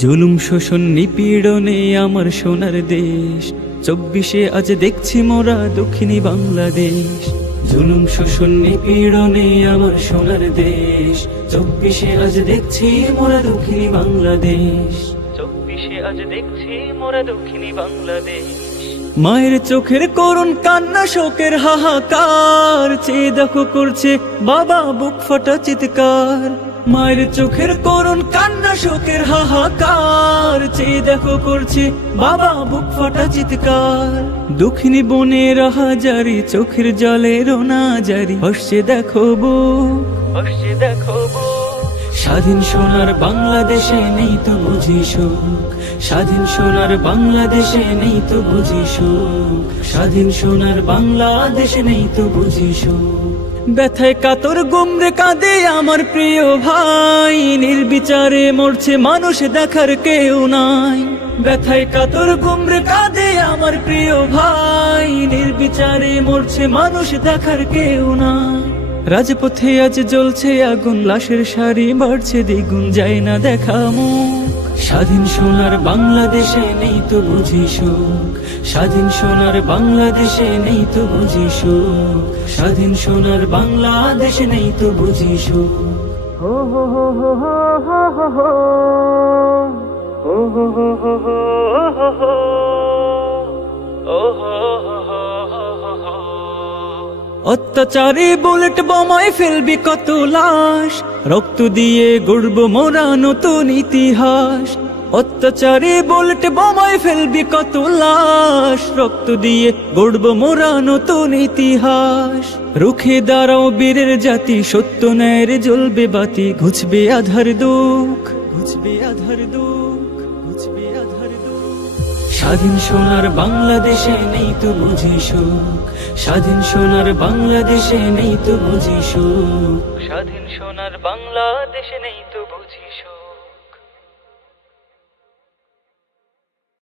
জুলুম শোষণ নিপীড়নে আমার সোনার দেশ, 24শে আজ দেখছি মোরা দক্ষিণী বাংলাদেশ। জুলুম শোষণ নিপীড়নে আমার সোনার দেশ, 24শে আজ দেখছি মোরা দক্ষিণী বাংলাদেশ। 24শে আজ দেখছি মোরা দক্ষিণী বাংলাদেশ। মায়ের চোখের করুণ কান্না, শোকের হাহাকার, চেয়ে দেখো করছে বাবা বুক ফাটা চিৎকার। মায়ের চোখের করুণ কান্না, শোকের হাহাকার, চেয়ে দেখো করছে বাবা বুক ফাটা চিৎকার। দক্ষিণী বনের হাজারি চোখের জলে রোনা জারি, হসছে দেখো বুক, হসছে দেখো বুক। স্বাধীন সোনার বাংলাদেশে নেই তো বুঝি সুখ, স্বাধীন সোনার বাংলাদেশে নেই তো বুঝি সুখ, স্বাধীন সোনার বাংলাদেশে নেই তো বুঝি সুখ। ব্যথায় কাতর গুমরে কাঁদে আমার প্রিয় ভাই, নির্বিচারে মরছে মানুষ দেখার কেউ নাই। ব্যথায় কাতর গুমরে কাঁদে আমার প্রিয় ভাই, নির্বিচারে মরছে মানুষ দেখার কেউ নাই। রাজপথে আজ জ্বলছে আগুন, লাশের সারি বাড়ছে দ্বিগুণ, যায় না দেখা মুখ। স্বাধীন সোনার বাংলাদেশে নেই তো বুঝি সুখ, স্বাধীন সোনার বাংলাদেশে নেই তো বুঝি সুখ, স্বাধীন সোনার বাংলাদেশে নেই তো বুঝি সুখ। হো হো হো হো হো হো হো হো হো হো হো হো হো। অত্যাচারে বুলেট বোমায় ফেলবি কত লাশ, রক্ত দিয়ে গড়ব মোরা নতুন ইতিহাস। অত্যাচারে বুলেট বোমায় ফেলবি কত লাশ, রক্ত দিয়ে গড়ব মোরা নতুন ইতিহাস। রুখে দাঁড়াও বীরের জাতি, সত্য ন্যায়ের জ্বলবে বাতি, ঘুচবে আধার দুঃখ, ঘুচবে আধার দুঃখ, ঘুচবে আধার দুঃখ। স্বাধীন সোনার বাংলাদেশে নেই তো বুঝি সুখ, স্বাধীন সোনার বাংলাদেশে নেই তো বুঝি সুখ, স্বাধীন সোনার বাংলাদেশে নেই তো বুঝি সুখ।